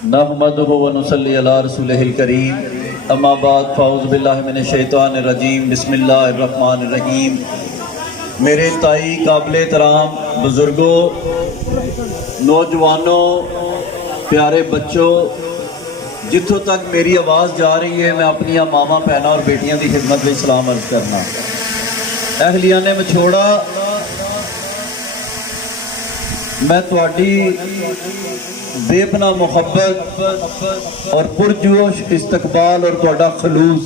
नहमदुहु व नुसल्ली अला रसूलिहिल करीम अम्मा बाद फ़ाऊज़ु बिल्लाहि मिनश शैतानिर रजीम बिस्मिल्लाहिर रहमानिर रहीम। मेरे ताई काबिल एहतराम बुज़ुर्गों, नौजवानों, प्यारे बच्चों, जिथों तक मेरी आवाज़ जा रही है मैं अपनी मामा भैनों और बेटियां की खिदमत में सलाम अर्ज़ करना। अहलिया ने मछोड़ा, मैं तुहाडी बेपना मुहब्बत और पुरजोश इस्तकबाल और तुहाडा खलूस,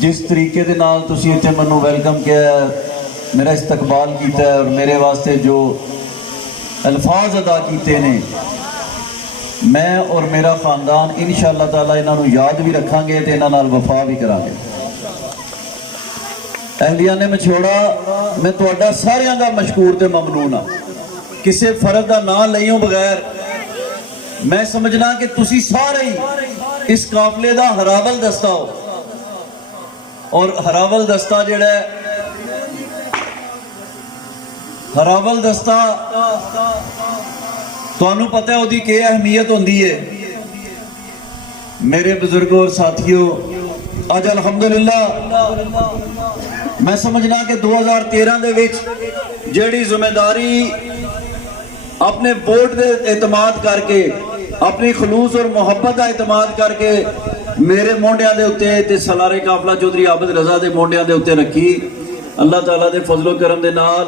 जिस तरीके दे नाल तुसीं इत्थे मैनूं वेलकम किया, मेरा इस्तकबाल किया और मेरे वास्ते जो अल्फाज अदा किए ने, मैं और मेरा खानदान इंशाअल्लाह ताला इन्हां नूं याद भी रखांगे ते इन्हां नाल वफा भी करांगे। अहलिया ने मछोड़ा, मैं तुहाडा सारियां दा मशकूर ते ममनून हाँ। किसी फर्द का नाम लईओ बगैर मैं समझना कि तुसी सारे ही इस काफले का हरावल दस्ता हो, और हरावल दस्ता जिहड़ा हरावल दस्ता तुहानू पता है उसकी क्या अहमियत होंदी है। मेरे बुजुर्गों और साथियों, अज अल्हम्दुलिल्लाह मैं समझना कि 2013 दे विच जिहड़ी जिम्मेदारी अपने वोट दे एतमाद करके, अपनी खलूस और मुहब्बत का एतमाद करके मेरे मोंडियां दे उत्ते ते सलारे काफला चौधरी आबिद रजा दे मोंडियां दे उत्ते रखी, अल्लाह ताला दे फजलो करम दे नाल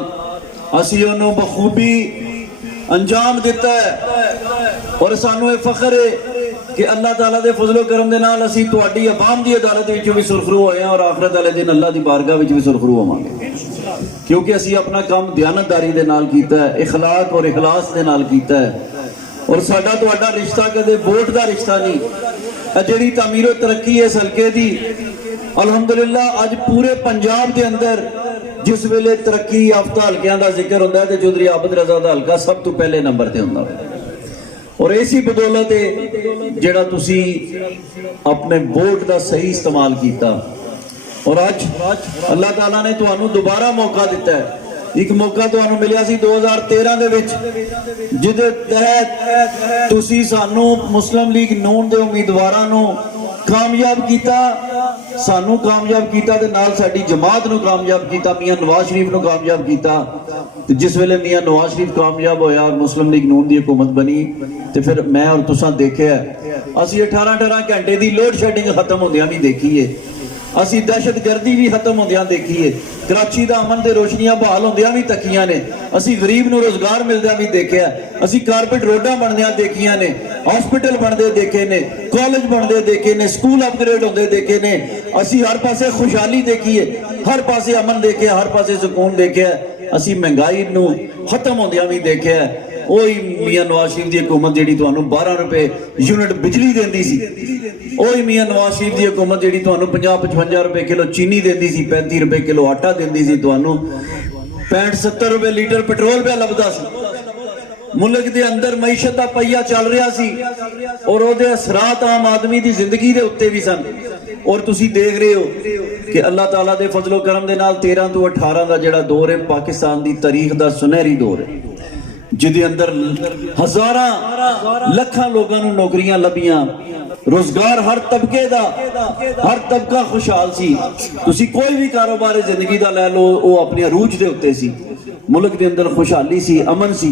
असीं उहनूं बखूबी अंजाम दिता है। और सानू ये फख्र है कि अल्लाह ताला दे फजलो करम दे नाल असीं तुहाडी अवाम दी अदालत विच भी सुरखरू होए और आखिरत वाले दिन अल्लाह दी बारगाह विच भी सुरखरू होवांगे, क्योंकि असीं अपना काम दयानतदारी दे नाल कीता है, इखलाक और इखलास दे नाल कीता है। और साडा तुहाडा रिश्ता कदे वोट दा रिश्ता नहीं। जिहड़ी तामीर और तरक्की है इस हलके दी, अल्हम्दुलिल्लाह अज पूरे पंजाब के अंदर जिस वेले तरक्की याफ्ता हल्कियां दा जिक्र होंदा है तो चौधरी आबिद रजा दा हल्का सब तो पहले नंबर ते होंदा है। और इसी बदौलत जिहड़ा तुसी अपने वोट का सही इस्तेमाल किया, और अज अल्लाह ताला ने तुहानू दोबारा मौका दिता है। एक मौका तुहानू मिलिया सी 2013 दे विच, जिहदे तहत तुसी सानू मुस्लिम लीग नून दे उम्मीदवारां नू कामयाब किया, सानू कामयाब किया ते नाल साडी जमात नू कामयाब किया, मियां नवाज शरीफ नू कामयाब किया। ते जिस वेले मियां नवाज शरीफ कामयाब होया और मुस्लिम लीग नून दी हुकूमत बनी, ते फिर मैं और तुसां देखिया असीं 18 घंटे दी लोड शेडिंग खत्म होंदियां भी देखी है, असीं दहशतगर्दी भी खत्म होंदियां देखी है, कराची दा अमन ते रोशनियां बहाल होंदियां भी तकियां ने, असीं गरीब नूं रोजगार मिलदियां भी देखिया, असीं कारपेट रोडां बनदियां देखियां ने, हॉस्पिटल बनदे देखे ने, कॉलेज बनदे देखे ने, स्कूल अपग्रेड होंदे देखे ने, असीं हर पासे खुशहाली देखी है, हर पासे अमन देखिया, हर पासे सुकून देखिया, असीं महंगाई नूं खत्म होंदियां भी देखिया। ओही मियां नवाज शरीफ की हुकूमत जिहड़ी तुहानू 12 रुपए यूनिट बिजली देंदी सी, ओही मियां नवाज शरीफ की हुकूमत जिहड़ी तुहानू 50-55 रुपए किलो चीनी देंदी सी, 35 रुपए किलो आटा देंदी सी, तुहानू 65-70 रुपए लीटर पेट्रोल पे लभदा सी। मुल्क के अंदर मईशत का पहिया चल रहा सी और ओहदे असरात आम आदमी की जिंदगी के उत्ते भी सन। और तुसी देख रहे हो कि अल्लाह ताला दे फजलो करम दे नाल 13 तो 18 का जिहड़ा दौर है पाकिस्तान की तारीख का सुनहरी दौर है, जिहदे अंदर हजारां लखां लोगों नूं नौकरियां लभियां, रोजगार हर तबके दा, हर तबका खुशहाल सी। तुसी कोई भी कारोबार जिंदगी दा लै लो, वो अपनी अरूज दे उत्ते सी, मुल्क के अंदर खुशहाली सी, अमन सी।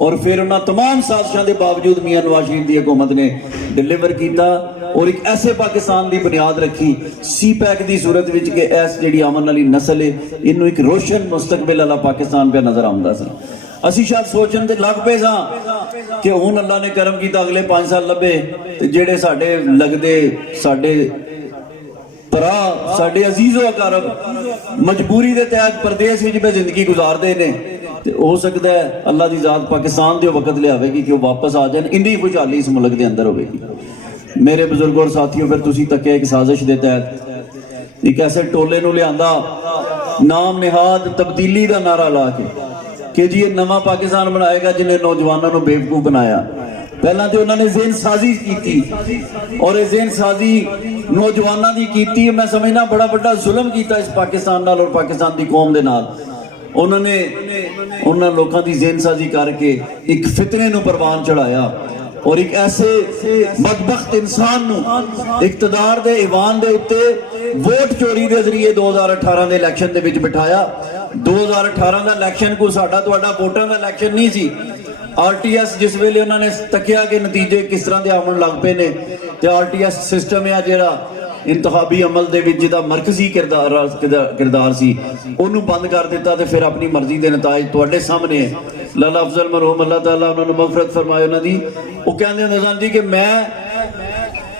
और फिर उन्हां तमाम साजिशां दे बावजूद मियां नवाज शरीफ की हुकूमत ने डिलीवर किया और एक ऐसे पाकिस्तान की बुनियाद रखी सी पैक की सूरत विच कि ऐस जिहड़ी आमन वाली नस्ल है इनू एक रोशन मुस्तकबिल वाला पाकिस्तान पे नजर आउंदा सी। असीं शायद सोचन ते लग पे सां कि हुण अल्लाह ने करम किया अगले 5 साल लभे ते जिहड़े साडे लगदे साडे भरा साडे अजीज़ो अकारब मजबूरी के तहत प्रदेश में जिंदगी गुजारते हैं, तो हो सकता है अल्लाह की जात पाकिस्तान दे वक्त लियावेगी कि वो वापस आ जाए, इन्नी खुशहाली इस मुल्क के अंदर होगी। मेरे बुजुर्गों और साथियों, फिर तुसी तके एक साजिश के तहत एक ऐसे टोले नूं लियांदा नाम निहाद तब्दीली का नारा ला के जी ये नवा पाकिस्तान बनाएगा, जिन्हें नौजवानों को बेवकूफ बनाया। पहला तो उन्होंने जेन साजी की और ये जेन साजी नौजवानों की की, मैं समझना बड़ा बड़ा जुल्म किया इस पाकिस्तान नाल और पाकिस्तान की कौम के नाल। उन्होंने उन्होंने लोगों की जेन साजी करके एक फितने नूं परवान चढ़ाया और एक ऐसे बदबख्त इंसान नूं इक्तदार दे ईवान दे उत्ते वोट चोरी के जरिए 2018 के इलैक्शन दे विच बिठाया। 2018 का इलैक्शन कोई साडा तुहाडा वोटां दा इलैक्शन नहीं सी। RTS जिस वेले उन्होंने तकिया के नतीजे किस तरह के आवन लग पे ने ते RTS सिस्टम है जिहड़ा इंतखाबी अमल दे विच जिहदा मरकजी किरदार सी उन्होंने बंद कर दिता ते फिर अपनी मर्जी के नताज तुहाडे सामने लाला अफजल मरहूम अल्लाह ताला उन्होंने मगफरत फरमाए उन्हों दी वो कहते हैं निजाम जी कि मैं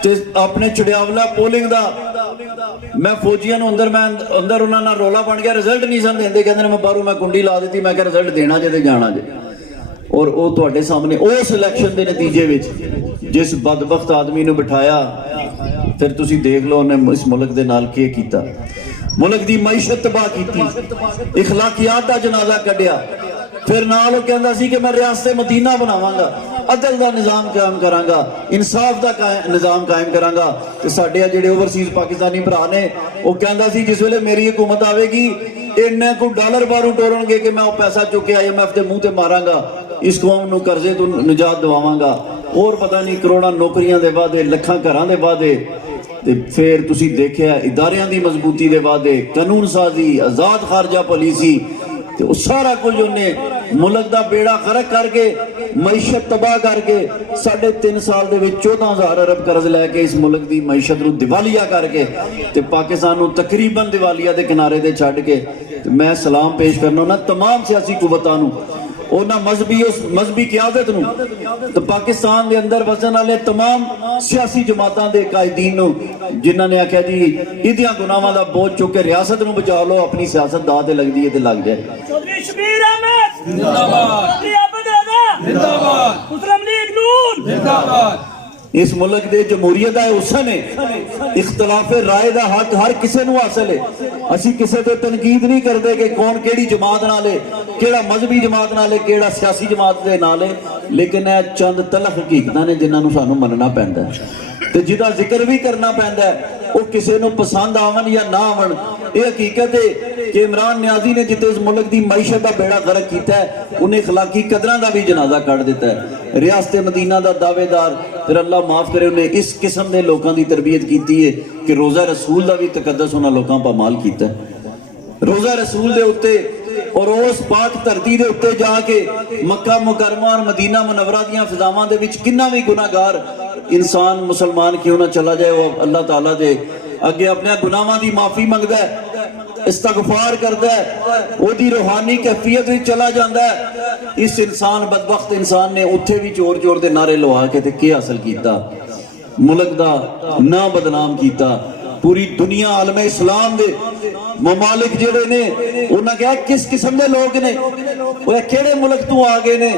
ते अपने चढ़ियावला पोलिंग दा मैं फौजियां अंदर उन्होंने रौला बन गया रिजल्ट नहीं सन देंदे कहते मैं बाहरों मैं कुंडी ला दी मैं रिजल्ट देना जे ते जाना जे और वो तुहाडे सामने उस इलैक्शन के नतीजे विच जिस बदबख्त आदमी नूं बिठाया फिर तुसी देख लो उन्हें इस मुल्क दे नाल की कीता। मुल्क दी मईशत तबाह की, इखलाकियात दा जनाजा कढ़िया। फिर नाल वो कहंदा सी कि मैं रियासत मदीना बनावांगा, अदल दा निज़ाम कायम करांगा, इंसाफ दा निज़ाम कायम करांगा। ते साडे जिहड़े ओवरसीज पाकिस्तानी भरा ने वो कहंदा सी जिस वेले मेरी हुकूमत आवेगी इन्ने को डॉलर बाहरों टोरनगे कि मैं वो पैसा चुक के IMF के मुंह ते मारांगा, इस कौम नूं कर्जे तो निजात दिवावांगा। और पता नहीं करोड़ां नौकरियां दे वादे, लखां घरां दे वादे। ते फिर तुसी देखिया इदारियां दी मजबूती दे वादे, कानून साजी, आजाद खारजा पॉलिसी, ते वो सारा कुछ उन्हें मुल्क दा बेड़ा गर्क करके मईशत तबाह करके 3.5 साल दे विच 14,000 अरब कर्ज लैके इस मुल्क दी मईशत नूं दिवालिया करके ते पाकिस्तान नूं तकरीबन दिवालिया दे किनारे ते छड्ड के मैं सलाम पेश करना उन्हां तमाम सियासी कुवतां नूं, उन्होंने मजहबी क्यादत नूं तो पाकिस्तान के अंदर वसन वाले तमाम सियासी जमातों के कायदीन जिन्होंने आख्या जी इहदियां गुनाहां दा बोझ चुक के रियासत नूं बचा लो, अपनी सियासत दाऽ ते लगदी है ते लग जाए। चौधरी शबीर अहमद जिंदाबाद, चौधरी अहमद रजा जिंदाबाद, मुस्लिम लीग नून जिंदाबाद। इस मुल्क के जमहूरीयत का हुसन है, इख्तलाफे राय का हक हर किसी नूं हासिल है। असीं किसी ते तनकीद नहीं करते कि कौन केड़ी जमात नाल है, केड़ा मजहबी जमात नाल है, केड़ा सियासी जमात दे नाल है, लेकिन यह चंद तलख हकीकतां ने जिन्हां नूं सानूं मनना पैंदा है ते जिहदा जिक्र भी करना पैंदा है। वो किसी नूं पसंद आवन या ना आवन, ये हकीकत है कि इमरान न्याजी ने जिते इस मुल्क की मईशत का बेड़ा गर्क किया है उन्हें अखलाकी कदरां का भी जनाजा कढ़ दिता है। रियासत मदीना का दावेदार फिर अल्लाह माफ करे उन्हें इस किस्म के लोगों की तरबियत की है कि रोज़ा रसूल का भी तकद्दस उन्होंने लोगों पर माल किया है। रोज़ा रसूल के उत्ते और उस पाक धरती के उत्ते जाके मक्का मुकरमा और मदीना मुनव्वरा दियां फिजावां दे विच किन्ना भी गुनाहगार इंसान मुसलमान क्यों ना चला जाए वो अल्लाह ताला दे अगे अपने गुनाहां की माफी मंगदा है, इस्तगफार करता है, ओदी रूहानी कैफियत में चला जाता है। इस इंसान बदबख्त इंसान ने उत्थे भी चोर चोर दे नारे लवा के ते क्या हासिल किया, मुल्क दा ना बदनाम किया। पूरी दुनिया आलम इस्लाम दे ममालिक जिहड़े ने उन्हें कहा किस किस्म के लोग ने, वो केड़े मुल्क तू आ गए ने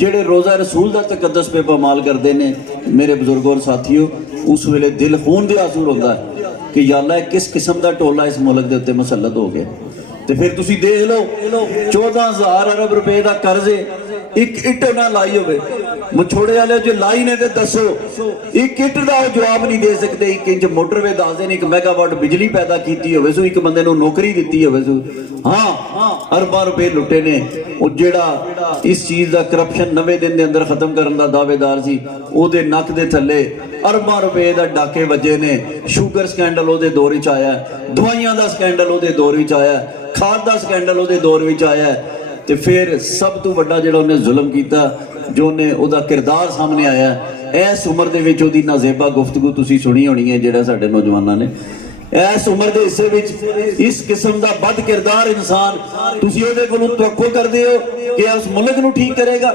जेड़े रोज़ा रसूल दा तकद्दस पे पामाल करते हैं। मेरे बुजुर्गों और साथियों उस वेले दिल खून दे आंसू रोंदा है कि या अल्लाह किस किस्म का टोला इस मुल्क के उत्ते मुसल्लत हो गया। तो फिर तुसी देख लो 14,000 अरब रुपए का कर्ज है, एक इट ना लाई होवे मछोड़े वाले जो लाई ने दसो एक इट का जवाब नहीं दे सकते। 1 इंच मोटरवे दस दिन 1 मेगावाट बिजली पैदा की हो, एक बंदे नूं नौकरी दी हो। हाँ अरबा रुपए लुटे ने। जेड़ा इस चीज का करप्शन 90 दिन के अंदर खत्म करने का दावेदार सी ओदे नक दे थले अरबा रुपए का डाके वजे ने। शुगर स्कैंडल ओदे दौर विच आया, दवाइयां का स्कैंडल ओदे दौर विच आया, खाद का स्कैंडल ओदे दौर विच आया। ते फिर सब तो बड़ा जिहड़ा उन्हें जुल्म किया जो उन्हें ओदा किरदार सामने आया इस उम्र दे विच ओदी नाजेबा गुफ्तगू तुसी सुनी होनी है जिहड़ा साडे नौजवानां ने इस उम्र के हिस्से विच इस किस्म का बद किरदार इंसान तुसी ओदे कोलों तवक्को करदे हो कि उस मुल्क नूं ठीक करेगा।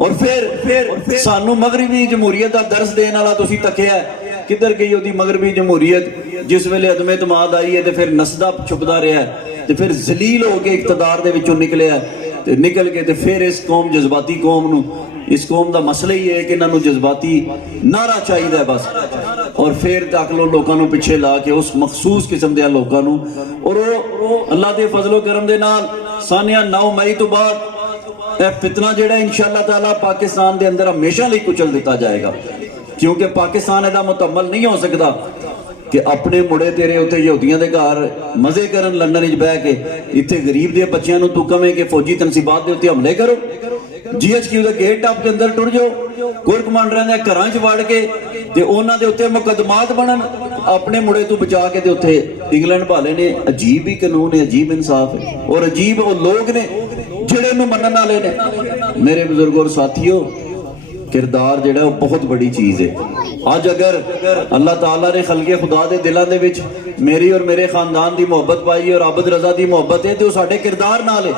और फिर सानू मगरबी जमहूरीयत का दर्स देने वाला तुसी तकिया किधर गई ओदी मगरबी जमहूरीयत। जिस वेले अदम एतमाद आई है तो फिर नसदा छुपदा रहा है तो फिर जलील हो के इकतदार दे विचों निकलिया ते निकल के ते फिर इस कौम जज्बाती कौम नूं इस कौम का मसला ही है कि इन्हों जज्बाती नारा चाहिए बस। और फिर तक लो लोगों को पिछे ला के उस मखसूस किस्म के लोगों और वो अल्लाह के फजलो करम दे नाल सानिया 9 मई तो बाद यह फितना जिहड़ा इंशाअल्लाह ताला पाकिस्तान के अंदर हमेशा लिए कुचल दिता जाएगा। क्योंकि पाकिस्तान इहदा मुतम्मल नहीं हो सकता कि अपने मुड़े तेरे उत्ते यहूदियों के घर मजे करन लंदन बह के इत्थे गरीब के बच्चों तू कवें कि फौजी तनसीबात के उत्ते हमले करो। GHQ ਦੇ ਗੇਟ ਟੱਪ ਕੇ ਅੰਦਰ ਟੁਰ ਜਾਓ, ਕੋਰ ਕਮਾਂਡਰਾਂ ਦੇ ਘਰਾਂ 'ਚ ਵੜ ਕੇ ਤੇ ਉਹਨਾਂ ਦੇ ਉੱਤੇ ਮੁਕੱਦਮਾਤ ਬਣਨ, ਆਪਣੇ ਮੁੰਡੇ ਤੋਂ ਬਚਾ ਕੇ ਤੇ ਉੱਥੇ ਇੰਗਲੈਂਡ ਭਾਲੇ ਨੇ। ਅਜੀਬ ਹੀ ਕਾਨੂੰਨ ਹੈ, ਅਜੀਬ ਇਨਸਾਫ ਹੈ, ਔਰ ਅਜੀਬ ਉਹ ਲੋਕ ਨੇ ਜਿਹੜੇ ਇਹਨੂੰ ਮੰਨਣ ਵਾਲੇ ਨੇ। ਮੇਰੇ ਬਜ਼ੁਰਗੋ ਔਰ ਸਾਥੀਓ, किरदार जिहड़ा वो बहुत बड़ी चीज़ है। अज अगर अल्लाह ताला ने खलके खुदा के दिलों के विच मेरी और मेरे खानदान की मुहब्बत पाई और आबद रजा की मुहब्बत है, तो साडे किरदार नाल है,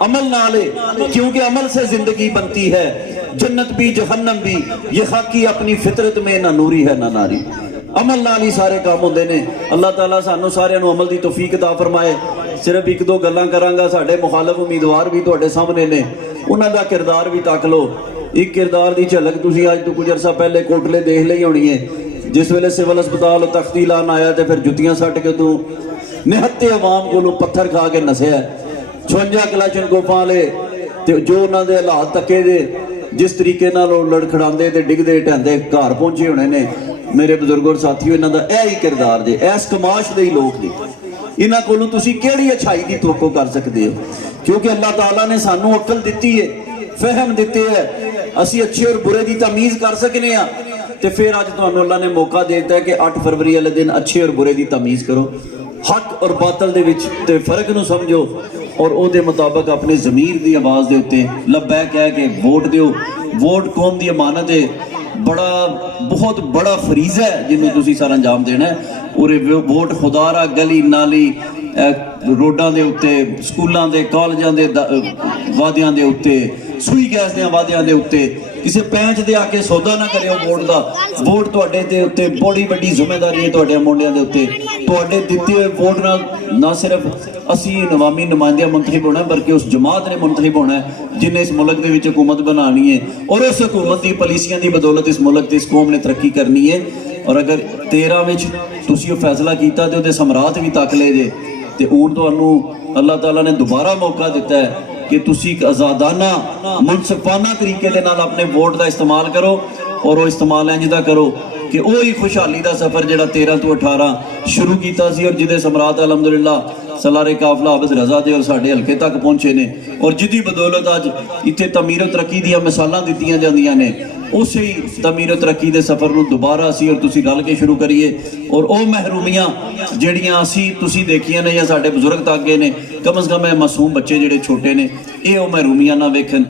अमल नाल है, क्योंकि अमल से जिंदगी बनती है, जन्नत भी जहन्नम भी, ये खाकी अपनी फितरत में ना नूरी है ना नारी। अमल नाल ही सारे काम होंदे ने। अल्लाह ताला सानू सारियां नू अमल दी तौफीक अता फरमाए। सिर्फ एक दो गल्लां करांगा, साडे मुखालफ उम्मीदवार भी तुहाडे सामने ने, उन्हां दा किरदार भी तक लो। एक किरदार की झलक तुसीं अज तो कुछ अरसा पहले कोटले देख ली होनी है, जिस वेले सिविल अस्पताल तख्ती लान आया तो फिर जुत्तियां सट के तू निहत्ते अवाम को पत्थर खा के नसिया। 56 कलाशन कोफा वाले ते जो उन्होंने हालात तके दे, जिस तरीके लड़खड़ाते ते डिगदे ढहंदे घर पहुंचे होने ने। मेरे बजुर्गों साथियों, इन्हों का यह ही किरदार जे, ऐस कमाश दे ही लोग ने। इन्हां कोलों तुसीं किहड़ी अच्छाई की तवक्को कर सकते हो, क्योंकि अल्लाह ताला ने सानू अकल दिती है, फहम दिते है, असी अच्छे और बुरे की तमीज़ कर सकने हैं। तो फिर अज तुहानू अल्लाह ने मौका देता है कि 8 फरवरी वाले दिन अच्छे और बुरे की तमीज़ करो, हक और बातल दे विच ते फर्क नू समझो और उहदे मुताबिक अपने ज़मीर की आवाज़ के उत्ते लब्बै कह के वोट दिओ। वोट कौम की अमानत है, बड़ा बहुत बड़ा फरीज़ा है जिन्होंने तुसीं सारा अंजाम देना है। और वोट खुदारा गली नाली रोडां दे उत्ते, स्कूलों के कॉलेजों के वादियां दे उत्ते, सुई गैस दे वादियां दे उत्ते किसी पैंच दे आके सौदा ना करियो वोट का। वोट तुहाडे ते उत्ते बड़ी वड्डी जिम्मेदारी है, तुहाडे मुंडियां दे उत्ते। तुहाडे दिते हुए वोट नाल ना सिर्फ असी नवामी नुमाइंदे मुंतखब होना, बल्कि उस जमात ने मुंतखब होना है जिन्हें इस मुल्क दे विच हुकूमत बनानी है, और उस हुकूमत की पॉलिसियां की बदौलत इस मुल्क ते इस कौम ने तरक्की करनी है। और अगर 13 विच तुसीं वो फैसला कीता ते उहदे समरात भी तक ले जे, ते हुण तुहानू अल्लाह ताला ने दोबारा मौका दिता है कि तुसी एक आज़ादाना मुनसिफाना तरीके दे नाल अपने वोट का इस्तेमाल करो, और वो इस्तेमाल इंज दा करो कि वही खुशहाली का सफ़र जिहड़ा 13 तो 18 शुरू किया सी, और जिहदे समरात अलहमदुलिल्लाह सलारे काफला आबद रजा दे और साडे हल्के तक पहुंचे ने, और जिहदी बदौलत अज इत्थे तमीर तरक्की दी मिसालां दित्तियां जांदियां ने। उस ही तमीर तरक्की के सफ़र में दोबारा असी और तुसी रल के शुरू करिए, और वो महरूमियां जिहड़ियां असी तुसी देखियां ने या साडे बजुर्ग तक गए ने, कम अज़ कम मासूम बच्चे जिहड़े छोटे ने, ये वो महरूमियां ना वेखन।